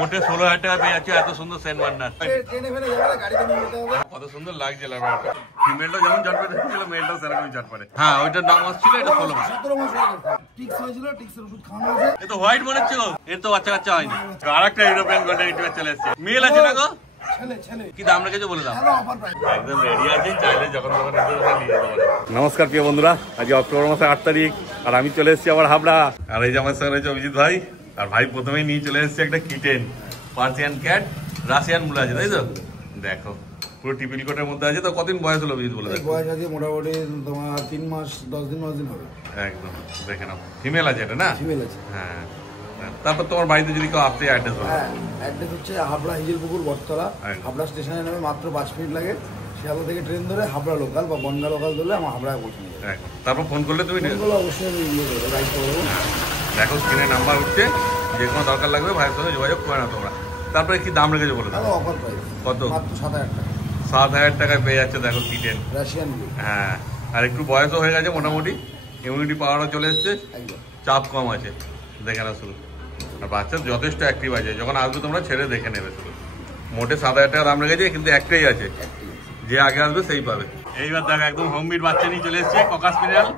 মোটে 16,000 টাকা পেয়ে যাচ্ছে এত সুন্দর সেন্ট মার্নার। কত সুন্দর লাগছে ল্যাবরেটরিটা। ফিমেলটা যেমন চট পেতে ছিল মেলটাও সেরকমই চট পড়ে। হ্যাঁ ওইটার নাম ছিল, এটা 16 মাস। এ তো হোয়াইট মনে হচ্ছে গো, এর তো বাচ্চা কাচ্চা হয়নি। আরেকটা ইউরোপিয়ান গোল্ডেন রিট্রিভার চলে এসেছে। মেল আছে না গো? কি দাম রেখেছো বলে দাও। একদম রেডি আছে, চাইলে যখন তখন নিয়ে যেতে পারে। নমস্কার প্রিয় বন্ধুরা, আজকে অক্টোবর মাসের 8 তারিখ আর আমি চলে এসেছি আবার হাবড়া। আর এই যে আমার সঙ্গে রয়েছে অভিজিৎ ভাই। আর ভাই প্রথমেই নিয়ে চলে এসেছে একটা কিটেন, পার্সিয়ান ক্যাট, রাশিয়ান মুলা আছে, তাই তো? দেখো পুরো টিপিল কোটের মধ্যে আছে। তো কতদিন বয়স হলো অভিজিৎ বলে? বয়স আছে মোটামুটি তোমার 3 মাস 10 দিন হবে। একদম দেখে নাও, ফিমেল আছে এটা না? ফিমেল আছে, হ্যাঁ। তারপর তোমার বাড়িতে যদি কেউ আসতে, অ্যাড্রেস বলো। হ্যাঁ, অ্যাড্রেস হচ্ছে হাবড়া হিজলপুকুর বটতলা। হাবড়া স্টেশনে নেমে মাত্র 5 মিনিট লাগে। শিয়ালদা থেকে ট্রেন ধরে হাবড়া লোকাল বা বনগা লোকাল ধরলে আমার হাবড়ায় পৌঁছে নিয়ে যাবে। তারপর ফোন করলে তুমি অবশ্যই আমি রাইড করবো। দেখো স্ক্রিনে নাম্বার হচ্ছে, যে কোনো দরকার লাগবে ভাইয়ের সঙ্গে যোগাযোগ করে না তোমরা। তারপরে কি দাম রেখেছো বলে দাও। অফার প্রাইস কত? মাত্র 7,000 টাকা। 7,000 টাকায় পেয়ে যাচ্ছে দেখো কিটেন রাশিয়ান। হ্যাঁ, আর একটু বয়সও হয়ে গেছে মোটামুটি, ইমিউনিটি পাওয়ারও চলে এসছে, চাপ কম আছে। দেখে না শুরু। আর বাচ্চা যথেষ্ট অ্যাক্টিভ আছে, যখন আসবে তোমরা ছেড়ে দেখে নেবে শুধু। মোটে 7,000 টাকা দাম রেখেছে, কিন্তু একটাই আছে, যে আগে আসবে সেই পাবে। এইবার দেখো একদম হোমমেড বাচ্চা নিয়ে চলে এসছে, ককাস স্পিনিয়াল,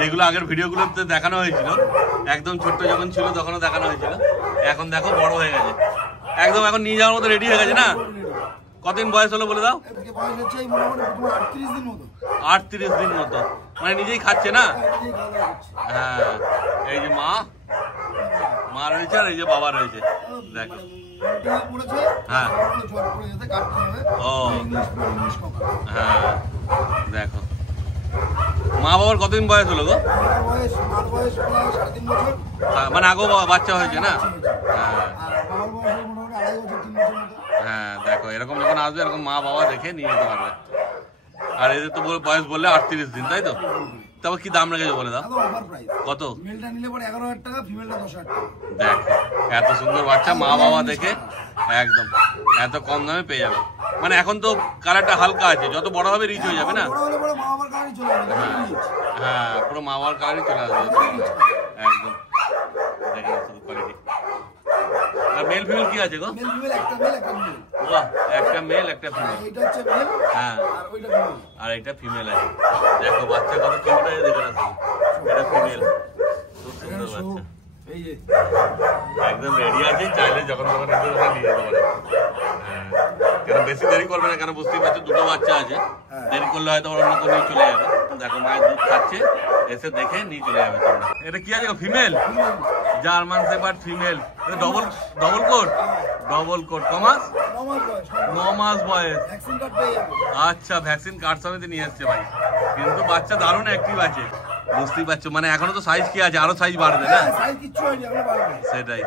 যেগুলো আগের ভিডিওগুলোতে দেখানো হয়েছিল। একদম ছোট্ট যখন ছিল তখনও দেখানো হয়েছিল, এখন দেখো বড় হয়ে গেছে একদম, এখন নিয়ে যাওয়ার মতো রেডি হয়ে গেছে না? কতদিন বয়স হলো বলে দাও? 38 দিন মতো, মানে নিজেই খাচ্ছে না? হ্যাঁ, এই যে মা রয়েছে আর এই যে বাবা রয়েছে, দেখো। হ্যাঁ ও হ্যাঁ, দেখো মা বাবার কতদিন বয়স হলো গো? মানে আগেও বাচ্চা হয়েছে না? হ্যাঁ দেখো, এরকম যখন আসবে এরকম মা বাবা দেখে নিয়ে যেতে পারবে। আর এদের তো বয়স বললে 38 দিন, তাই তো? তারপর কি দাম রেখেছো বলে দাও। কত? দেখ এত সুন্দর বাচ্চা, মা বাবা দেখে একদম এত কম দামে পেয়ে যাবে। মানে এখন তো কালারটা হালকা আছে, যত বড় হবে রিচ হয়ে যাবে না? হ্যাঁ, পুরো মা বাবার কালারই চলে আসবে একদম। দেখে শুধু কোয়ালিটি। আর মেল ফিমেল কি আছে গো? বাহ, একটা মেল একটা ফিমেল। হ্যাঁ, আর একটা ফিমেল আছে। দেখো বাচ্চা কত কিউট আছে, দেখে না শুধু। এটা ফিমেল, খুব সুন্দর বাচ্চা, একদম রেডি আছে, চাইলে যখন তখন নিয়ে যেতে পারে। কেন বেশি দেরি করবে না, কেন বুঝতেই পারছো দুটো বাচ্চা আছে, দেরি করলে হয়তো অন্য কোনো নিয়ে চলে যাবে। দেখো মায়ের দুধ খাচ্ছে, এসে দেখে নিয়ে চলে যাবে তোমরা। এটা কি আছে female? German shepherd female, double coat. কমাস 9 মাস বয়স। আচ্ছা, ভ্যাকসিন কার্ড সমেত নিয়ে এসছে ভাই, কিন্তু বাচ্চা দারুণ অ্যাক্টিভ আছে, বুঝতেই পারছো। মানে এখনো তো সাইজ কি আছে, আরো সাইজ বাড়বে না? সেটাই,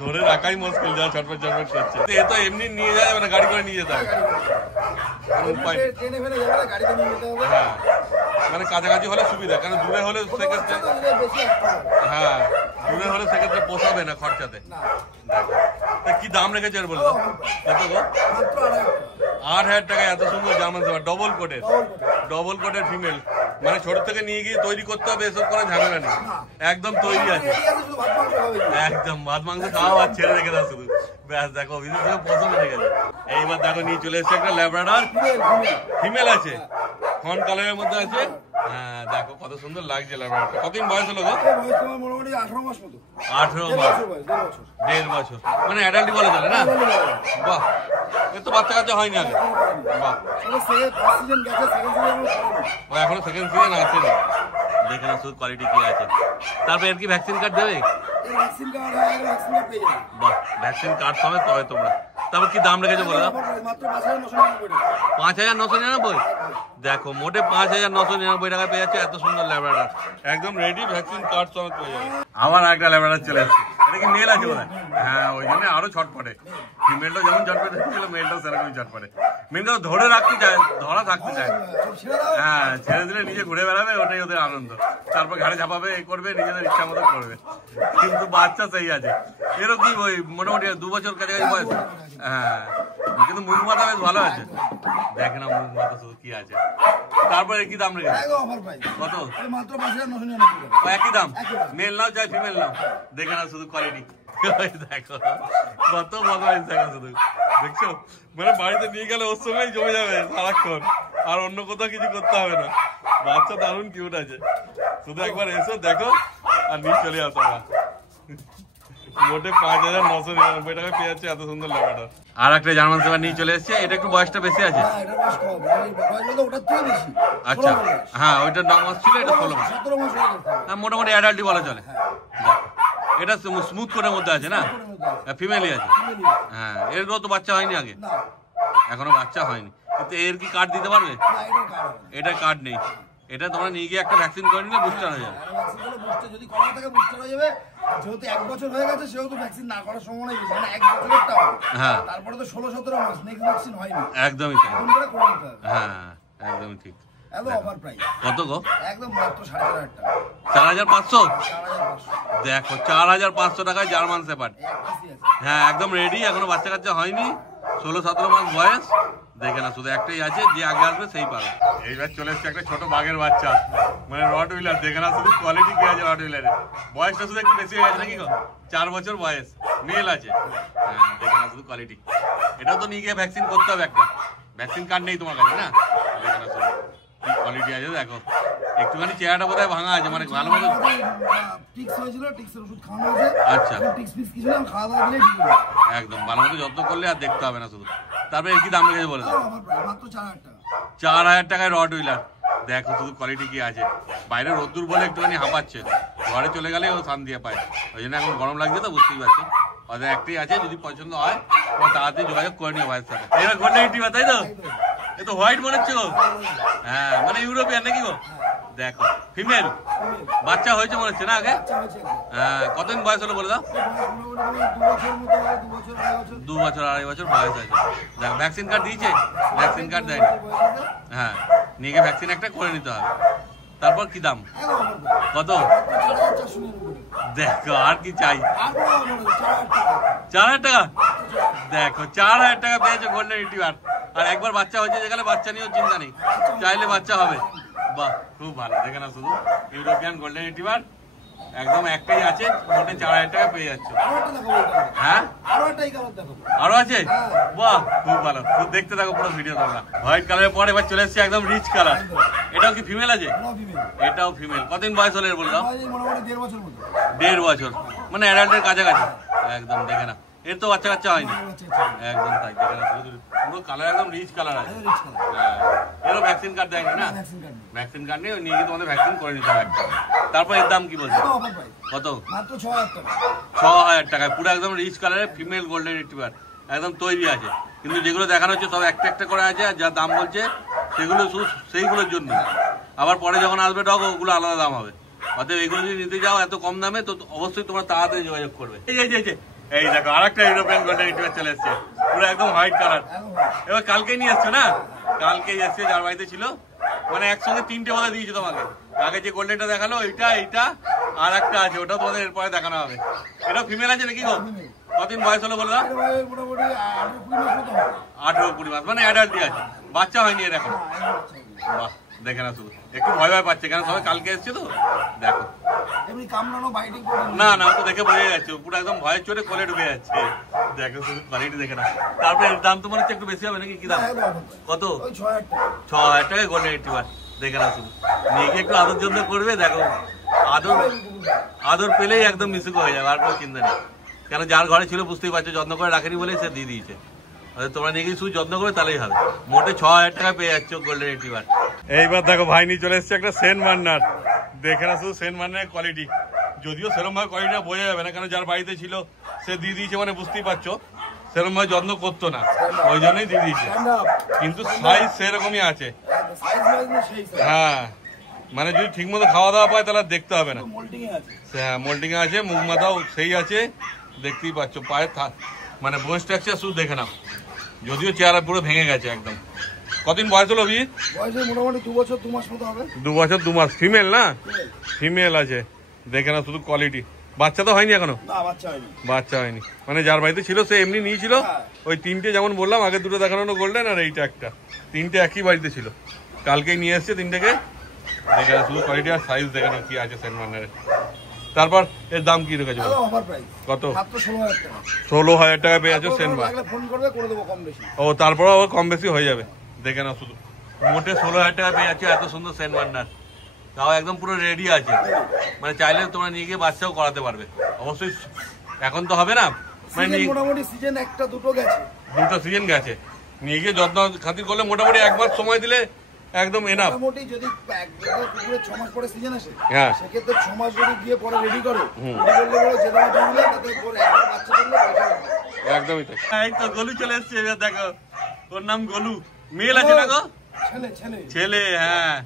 ধরে রাখাই মুশকিল, যা ছটফট করছে। এ তো এমনি নিয়ে যায়, মানে গাড়ি করে নিয়ে যেতে হবে। হ্যাঁ, মানে কাছাকাছি হলে সুবিধা, কারণ দূরে হলে সেক্ষেত্রে, হ্যাঁ দূরে হলে সেক্ষেত্রে পোষাবে না খরচাতে। কি দাম রেখেছে আর বলে দাও। কত গো? 8,000 টাকায় এত সুন্দর জার্মান শেপার্ড, ডবল কোটের ফিমেল। মানে ছোট থেকে নিয়ে গিয়ে তৈরি করতে হবে, এসব করে ঝামেলা নেই, একদম তৈরি আছে। একদম ভাত মাংস খাওয়া আর ছেড়ে রেখে দাও শুধু, ব্যাস। দেখো অভিজিৎ পছন্দ হয়ে গেছে। এইবার দেখো নিয়ে চলে এসছে একটা ল্যাব্রাডর, ফিমেল আছে, ফন কালারের মধ্যে আছে। হ্যাঁ দেখো কত সুন্দর লাগছে ল্যাব্রাডরটা। কতদিন বয়স হলো গো? 18 মাস, 1.5 বছর, মানে অ্যাডাল্টই বলে চলে না? বাহ, এর তো বাচ্চা কাচ্চা হয়নি আগে। বাহ, এখনো সেকেন্ড সিজন আসেনি। দেখে না শুধু কোয়ালিটি কি আছে। তারপর এর কি ভ্যাকসিন কার্ড দেবে? বাহ, ভ্যাকসিন কার্ড সমেত পাবে তোমরা। তারপর কি দাম রেখেছো বলে দাও। 5,999। দেখো মোটে 5,999 টাকায় পেয়ে যাচ্ছে এত সুন্দর ল্যাব্রাডর, একদম রেডি, ভ্যাকসিন কার্ড সমেত পেয়ে যাবে। আবার একটা ল্যাব্রাডর চলে এসেছে। এটা কি মেল আছে বলে? হ্যাঁ, ওই জন্য আরো ছটপটে। ফিমেলটা যেমন চটপটে ছিল, মেলটাও সেরকমই চটপটে। মেলটা ধরে রাখতে চায়, ধরা থাকতে চায়। হ্যাঁ, ছেড়ে দিলে নিজে ঘুরে বেড়াবে, ওটাই ওদের আনন্দ। তারপর ঘাড়ে ঝাপাবে, এ করবে, নিজেদের ইচ্ছা মতো করবে। কিন্তু বাচ্চা সেই আছে। এরও কি ওই মোটামুটি 2 বছর কাছাকাছি বয়স। হ্যাঁ, কিন্তু মুখ মাথা বেশ ভালো আছে, দেখে না মুখ মাথা শুধু কি আছে। তারপরে কি দাম রেখেছে? কত? মাত্র 5,999 একই দাম, মেল নাও চাই ফিমেল নাও, দেখে না শুধু কোয়ালিটি। দেখো কত বদমাইশ, দেখো শুধু, দেখছো? মানে বাড়িতে নিয়ে গেলে ওর সঙ্গেই জমে যাবে সারাক্ষণ, আর অন্য কোথাও কিছু করতে হবে না। বাচ্চা দারুণ কিউট আছে, শুধু একবার এসো দেখো আর নিয়ে চলে আসো। মোটে 5,999 টাকা পেয়ে যাচ্ছে এত সুন্দর লেখাটা। আর একটা জার্মান শেফার্ড নিয়ে চলে এসেছে, এটা একটু বয়সটা বেশি আছে। আচ্ছা হ্যাঁ, ওইটার 9 মাস ছিল, এটা 16 মাস। হ্যাঁ মোটামুটি অ্যাডাল্টই বলা চলে। এটা স্মুথ কোটের মধ্যে আছে না, ফিমেলই আছে। হ্যাঁ এরও তো বাচ্চা হয়নি আগে, এখনো বাচ্চা হয়নি। কিন্তু এর কি কার্ড দিতে পারবে? এটা কার্ড নেই, এটা তোমরা নিয়ে গিয়ে একটা ভ্যাকসিন করে নিলে বুস্টার হয়ে যাবে। যদি করা থাকে বুস্টার হয়ে যাবে, যেহেতু 1 বছর হয়ে গেছে সেহেতু ভ্যাকসিন না করার সম্ভাবনা বেশি, মানে 1 বছরেরটা হবে। হ্যাঁ তারপরে তো 16-17 মাস নেক্সট ভ্যাকসিন হয়নি, একদমই তাই। হ্যাঁ একদমই ঠিক। কত গো? একদম মাত্র 4,500 টাকা। 4,500? দেখো 4,500 টাকায় জার্মান শেফার্ড। হ্যাঁ একদম রেডি, এখনো বাচ্চা কাচ্চা হয়নি, 16-17 মাস বয়স। দেখে না শুধু একটাই আছে, যে আগে আসবে সেই পাবে। এইবার চলে এসছে একটা ছোট বাঘের বাচ্চা, মানে রট হুইলার। দেখে না শুধু কোয়ালিটি কি আছে রট হুইলারের। বয়সটা শুধু একটু বেশি হয়ে গেছে নাকি গো? 4 বছর বয়স, মেল আছে। হ্যাঁ দেখে না শুধু কোয়ালিটি। এটাও তো নিয়ে গিয়ে ভ্যাকসিন করতে হবে একটা, ভ্যাকসিন কার্ড নেই তোমার কাছে না? দেখে না শুধু কি কোয়ালিটি আছে দেখো। একটুখানি চেহারাটা বোধহয় ভাঙা আছে, মানে ভালো মতো আচ্ছা একদম ভালো মতো যত্ন করলে আর দেখতে হবে না শুধু। তারপরে কি দাম রেখেছে বলে দাও? 4,000 টাকায় রড হুইলার। দেখো শুধু কোয়ালিটি কি আছে। বাইরে রোদ্দুর বলে একটুখানি হাঁপাচ্ছে, ঘরে চলে গেলে ও শান্তি পায়। ওই জন্য এখন গরম লাগছে তো, বুঝতেই পারছো। ওদের একটাই আছে, যদি পছন্দ হয় তাড়াতাড়ি যোগাযোগ করে নিও ভাইয়ের সাথে। এবার ঘন্টা ইউটিউবার তাই তো? এ তো হোয়াইট মনে হচ্ছে গো। হ্যাঁ মানে ইউরোপিয়ান নাকি গো? দেখো ফিমেল, বাচ্চা হয়েছে মনে হচ্ছে না আগে? হ্যাঁ কতদিন বয়স হলো বলে দাও? 2 বছর 2.5 বছর বয়স আছে। দেখো ভ্যাকসিন কার্ড দিয়েছে? ভ্যাকসিন কার্ড দেয়নি। হ্যাঁ নিয়ে গিয়ে ভ্যাকসিন একটা করে নিতে হবে। তারপর কি দাম? কত? দেখো আর কি চাই? 4,000 টাকা? দেখো 4,000 টাকা পেয়েছে গোল্ডেন রিট্রিভার। আর একবার বাচ্চা হয়েছে যেখানে বাচ্চা নিয়েও চিন্তা নেই, চাইলে বাচ্চা হবে। বাহ খুব ভালো। দেখে না শুধু ইউরোপিয়ান গোল্ডেন রিট্রিভার, একদম একটাই আছে, মোটে 4,000 টাকা পেয়ে যাচ্ছে। হ্যাঁ আরো আছে? বাহ খুব ভালো। খুব দেখতে থাকো পুরো ভিডিও তোমরা। হোয়াইট কালারের পর এবার চলে এসছে একদম রিচ কালার। এটাও কি ফিমেল আছে? এটাও ফিমেল। কতদিন বয়স হলে বলে দাও? 1.5 বছর, মানে অ্যাডাল্টের কাছাকাছি একদম। দেখে না এর তো বাচ্চা কাচ্চা হয়নি, একদম তাই। দেখে না পুরো কালার একদম রিচ কালার আছে। এরও ভ্যাকসিন কার্ড দেয়নি না? ভ্যাকসিন কার্ড নেই, নিয়ে গিয়ে তোমাদের ভ্যাকসিন করে নিতে হবে। তারপর এর দাম কি বলছে? কত? 6,000 টাকায় পুরো একদম রিচ কালারের ফিমেল গোল্ডেন রিট্রিভার, একদম তৈরি আছে। কিন্তু যেগুলো দেখানো হচ্ছে সব একটা একটা করে আছে, আর যা দাম বলছে সেগুলো শুধু সেইগুলোর জন্য। আবার পরে যখন আসবে ডগ ওগুলো আলাদা দাম হবে। অতএব এগুলো যদি নিতে যাও এত কম দামে, তো অবশ্যই তোমরা তাড়াতাড়ি যোগাযোগ করবে। এই দেখো আর একটা ইউরোপিয়ান গোল্ডেন রিট্রিভার চলে এসছে, পুরো একদম হোয়াইট কালার। এবার কালকেই নিয়ে এসছো না? কালকেই এসছে, যার বাড়িতে ছিল। মানে একসঙ্গে 3টে বোধহয় দিয়েছে তোমাকে। আগে যে গোল্ডেনটা দেখালো এইটা আর একটা আছে, ওটাও তোমাদের এরপরে দেখানো হবে। এটাও ফিমেল আছে নাকি গো? কতদিন বয়স হলো বলো? 18-20 মাস, মানে অ্যাডাল্টই আছে, বাচ্চা হয়নি এর এখন। বাহ দেখে না শুধু একটু ভয় ভয় পাচ্ছে, কেন সবাই কালকে এসছে তো। দেখো না না, ও তো দেখে বোঝা যাচ্ছে পুরো একদম ভয়ের চোটে কোলে ঢুকে যাচ্ছে। দেখো শুধু কোয়ালিটি দেখে না। তারপরে দাম তো মনে হচ্ছে একটু বেশি হবে নাকি? কি দাম? কত? 6,000 টাকায় গোল্ডেন রিট্রিভার। দেখে না শুধু নিয়ে গিয়ে একটু আদর যত্ন করবে। দেখো আদর পেলেই একদম মিশুক হয়ে যাবে, আর কোনো চিন্তা নেই। কেন যার ঘরে ছিল বুঝতেই পারছো, যত্ন করে রাখেনি বলেই সে দিয়ে দিয়েছে। তোমরা নিয়ে গিয়ে শুধু যত্ন করে তাহলেই হবে। মোটে 6,000 টাকা পেয়ে যাচ্ছ গোল্ডেন রিট্রিভার। এইবার দেখো ভাই নিয়ে চলে এসছে একটা সেন্ট বার্নার। দেখে না শুধু সেন্ট বার্নারের কোয়ালিটি, যদিও সেরকম ভাবে কোয়ালিটিটা বোঝা যাবে না, কেন যার বাড়িতে ছিল সে দিয়ে দিয়েছে, মানে বুঝতেই পারছো সেরকম ভাবে যত্ন করতো না, ওই জন্যই দিয়ে দিয়েছে। কিন্তু সাইজ সেরকমই আছে। হ্যাঁ মানে যদি ঠিক মতো খাওয়া দাওয়া পায় তাহলে দেখতে হবে না। হ্যাঁ মোল্টিং এ আছে, মুখ মাথাও সেই আছে, দেখতেই পাচ্ছ। পায়ে মানে বোন স্ট্রাকচার শুধু দেখে নাও, যদিও চেহারা পুরো ভেঙে গেছে একদম। কতদিন বয়স হলো অভিজিৎ? মোটামুটি 2 বছর 2 মাস মতো হবে। 2 বছর 2 মাস। ফিমেল না? ফিমেল আছে। দেখে না শুধু কোয়ালিটি, বাচ্চা তো হয়নি এখনো? না বাচ্চা হয়নি। বাচ্চা হয়নি মানে যার বাড়িতে ছিল সে এমনি নিয়েছিল। ওই তিনটে যেমন বললাম আগে দুটো দেখানো গোল্ডেন আর এইটা একটা, তিনটে একই বাড়িতে ছিল, কালকেই নিয়ে এসছে তিনটেকে। দেখে শুধু কোয়ালিটি আর সাইজ দেখে না কি আছে সেন্ট বার্নারের। তারপর এর দাম কি রেখেছো? কত? 16,000 টাকা পেয়ে যাচ্ছ সেন্ট বার্নার। ও তারপর আবার কম বেশি হয়ে যাবে, দেখে না শুধু মোটে 16,000 টাকা পেয়ে যাচ্ছে এত সুন্দর সেন্ট বার্নার, তাও একদম পুরো রেডি আছে। মানে চাইলে তোমরা নিয়ে গিয়ে বাচ্চাও করাতে পারবে। অবশ্যই এখন তো হবে না, মানে মোটামুটি সিজন একটা দুটো গেছে, দুটো সিজন গেছে, নিয়ে গিয়ে যত্ন খাতির করলে মোটামুটি এক মাস সময় দিলে একদম এনাফ। মোটামুটি যদি পুকুরে 6 মাস পরে সিজন আসে, হ্যাঁ সেক্ষেত্রে 6 মাস যদি গিয়ে পরে রেডি করো, যে দাম দিলে তাতে পরে একবার বাচ্চা দিলে একদমই তাই। এই তো গলু চলে এসেছে, দেখো ওর নাম গলু, মেল আছে না গো? ছেলে ছেলে ছেলে, হ্যাঁ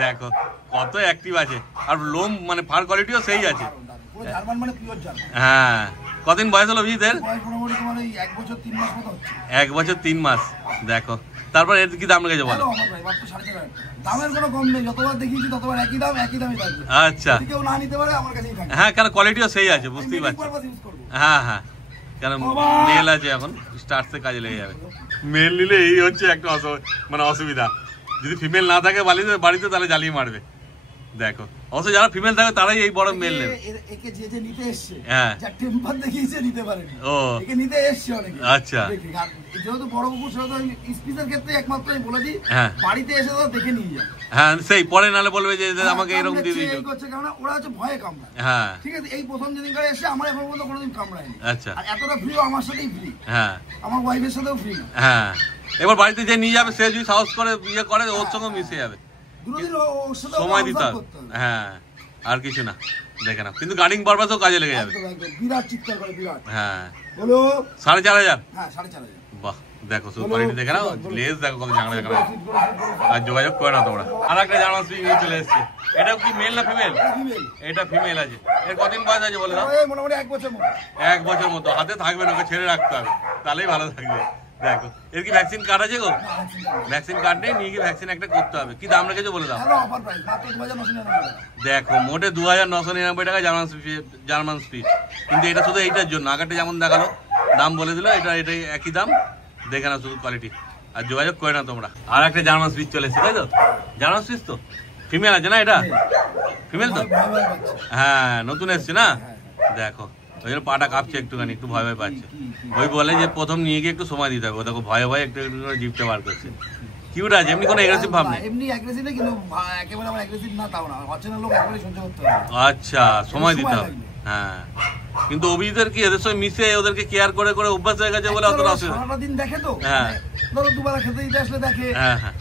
দেখো কত অ্যাক্টিভ আছে, আর লোম মানে ফার কোয়ালিটিও সেই আছে। পুরো জার্মান মানে পিওর জার্মান। হ্যাঁ কতদিন বয়স হলো অভিজিতের? মোটামুটি তোমার এই 1 বছর 3 মাস মতো হচ্ছে। 1 বছর 3 মাস। দেখো তারপর এর কি দাম লেগেছে বলো? মাত্র 4,500 দামের কোনো কম নেই, যতবার দেখিয়েছি ততবার একই দামই থাকবে। আচ্ছা কেউ না নিতে পারে আমার কাছেই থাকবে। হ্যাঁ কারণ কোয়ালিটিও সেই আছে, বুঝতেই পারছি। হ্যাঁ হ্যাঁ কারণ মেল আছে, এখন স্টার্টসে কাজে লেগে যাবে। মেল নিলে এই হচ্ছে একটা মানে অসুবিধা, যদি ফিমেল না থাকে বাড়িতে তাহলে জ্বালিয়ে মারবে। দেখো অবশ্য যারা ফিমেল থাকে তারাই এই বড় মেল নেবে। একে যে নিতে এসছে, হ্যাঁ যা টেম্পার দেখিয়েছে নিতে পারেনি, ও একে নিতে এসছে অনেকে। আচ্ছা যেহেতু বড় কুকুর, সেহেতু স্পিচের ক্ষেত্রে একমাত্র আমি বলে দিই, হ্যাঁ বাড়িতে এসে তো দেখে নিয়ে যায়। হ্যাঁ সেই পরে নালে বলবে যে আমাকে এরকম দিয়ে দিয়েছো। কারণ ওরা হচ্ছে ভয়ে কামড়ায়। হ্যাঁ ঠিক আছে, এই প্রথম যেদিন করে এসে আমার এখন পর্যন্ত কোনোদিন কামড়ায়নি। আচ্ছা আর এতটা ফ্রি আমার সাথেই ফ্রি, হ্যাঁ আমার ওয়াইফের সাথেও ফ্রি। হ্যাঁ এবার বাড়িতে যে নিয়ে যাবে সে যদি সাহস করে ইয়ে করে ওর সঙ্গে মিশে যাবে, সময় দিতে হবে। হ্যাঁ আর কিছু না, দেখে না কিন্তু গার্ডিং পারপাসও কাজে লেগে যাবে। বিরাট চিৎকার করে, বিরাট। হ্যাঁ বলো 4,500। হ্যাঁ 4,500। বাহ দেখো শুধু কোয়ালিটি দেখে নাও, লেজ দেখো কত ঝাঁকড়া ঝাঁকড়া। আর যোগাযোগ করে না তোমরা। আর একটা জার্মান স্পিচ নিয়ে চলে এসছে, এটা কি মেল না ফিমেল? এটা ফিমেল আছে। এর কতদিন বয়স আছে বলে দাও? মোটামুটি 1 বছর মতো। 1 বছর মতো। হাতে থাকবে না, ওকে ছেড়ে রাখতে হবে, তাহলেই ভালো থাকবে। দেখো এর কি ভ্যাকসিন কার্ড আছে গো? ভ্যাকসিন কার্ড নেই, নিয়ে গিয়ে ভ্যাকসিন একটা করতে হবে। কি দাম রেখেছো বলে দাও? দেখো মোটে 2,999 টাকা জার্মান স্পিচ, কিন্তু এটা শুধু এইটার জন্য। আগেরটা যেমন দেখালো দাম বলে দিল, এটা একই দাম। দেখে না শুধু কোয়ালিটি, আর যোগাযোগ করে না তোমরা। আর একটা জার্মান স্পিচ চলে এসছে, তাই তো? জার্মান স্পিচ তো ফিমেল আছে না? এটা ফিমেল তো? হ্যাঁ নতুন এসছে না? দেখো ওই জন্য পাটা কাঁপছে একটুখানি, একটু ভয় ভয় পাচ্ছে। ওই বলে যে প্রথম নিয়ে গিয়ে একটু সময় দিতে হবে। দেখো ভয়ে ভয়ে একটু একটু করে জিপটা বার করছে। কিউট আছে, এমনি কোনো এগ্রেসিভ ভাব নেই। এমনি অ্যাগ্রেসিভ না, কিন্তু একেবারে আমার অ্যাগ্রেসিভ না তাও না, অচেনা লোক একবারে সহ্য করতে হবে। আচ্ছা সময় দিতে হবে। হ্যাঁ কিন্তু অভিজিতের কি এদের সঙ্গে মিশে ওদেরকে কেয়ার করে করে অভ্যাস হয়ে গেছে বলে অতটা অসুবিধা। সারাটা দিন দেখে তো, হ্যাঁ ধরো দুবেলা খেতে দিতে আসলে দেখে,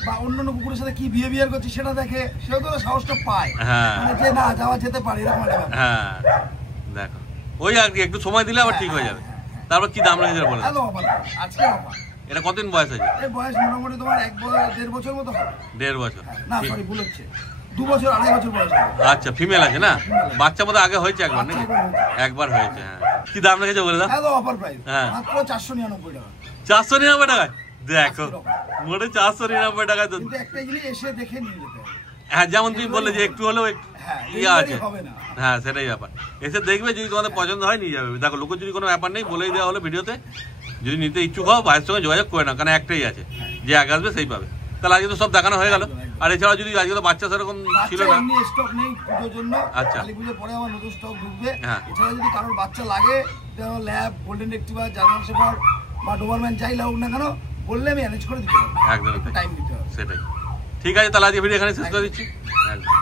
বা অন্যান্য কুকুরের সাথে কি বিহেভিয়ার করছে সেটা দেখে, সেও তো সাহসটা পায় মানে যে না যাওয়া যেতে পারে এরকম একটা ব্যাপার। হ্যাঁ দেখো ওই আর কি, একটু সময় দিলে আবার ঠিক হয়ে যাবে। তারপর কি দাম রেখেছে বলে? আজকে এটা কতদিন বয়স আছে? এর বয়স মোটামুটি তোমার 1.5 বছর মতো হবে। 1.5 বছর না সরি ভুল হচ্ছে, 2 বছর 2.5 বছর বয়স। আচ্ছা ফিমেল আছে না? বাচ্চা মতো আগে হয়েছে একবার নাকি? একবার হয়েছে। হ্যাঁ কি দাম রেখেছে বলে দাও? অফার প্রাইস মাত্র 499 টাকা। 499 টাকায়? দেখো মোটে 499 টাকায় তো। কিন্তু একটা জিনিস এসে দেখে নিয়ে যেতে হবে। হ্যাঁ যেমন তুমি বললে যে একটু হলেও ইয়ে আছে। হ্যাঁ সেটাই ব্যাপার, এসে দেখবে যদি তোমাদের পছন্দ হয় নিয়ে যাবে। দেখো লোকের যদি কোনো ব্যাপার নেই, বলেই দেওয়া হলো ভিডিওতে। যদি নিতে ইচ্ছুক হও ভাইয়ের সঙ্গে যোগাযোগ করে না, কারণ একটাই আছে, যে আগে আসবে সেই পাবে। তাহলে আজকে তো সব দেখানো হয়ে গেল। আর এছাড়া যদি আজকে তো বাচ্চা সেরকম ছিল না, স্টক নেই পুজোর জন্য। আচ্ছা কালী পুজোর পরে আমার নতুন স্টক ঢুকবে। এছাড়া যদি কারোর বাচ্চা লাগে, lab, golden retriever, German shepherd বা ডোবারম্যান যাই লাগুক না কেন, বললে আমি অ্যারেঞ্জ করে দিতে পারবো। একদম টাইম দিতে হবে। সেটাই ঠিক আছে, তাহলে আজকে ভিডিও এখানে শেষ করে দিচ্ছি। একদম।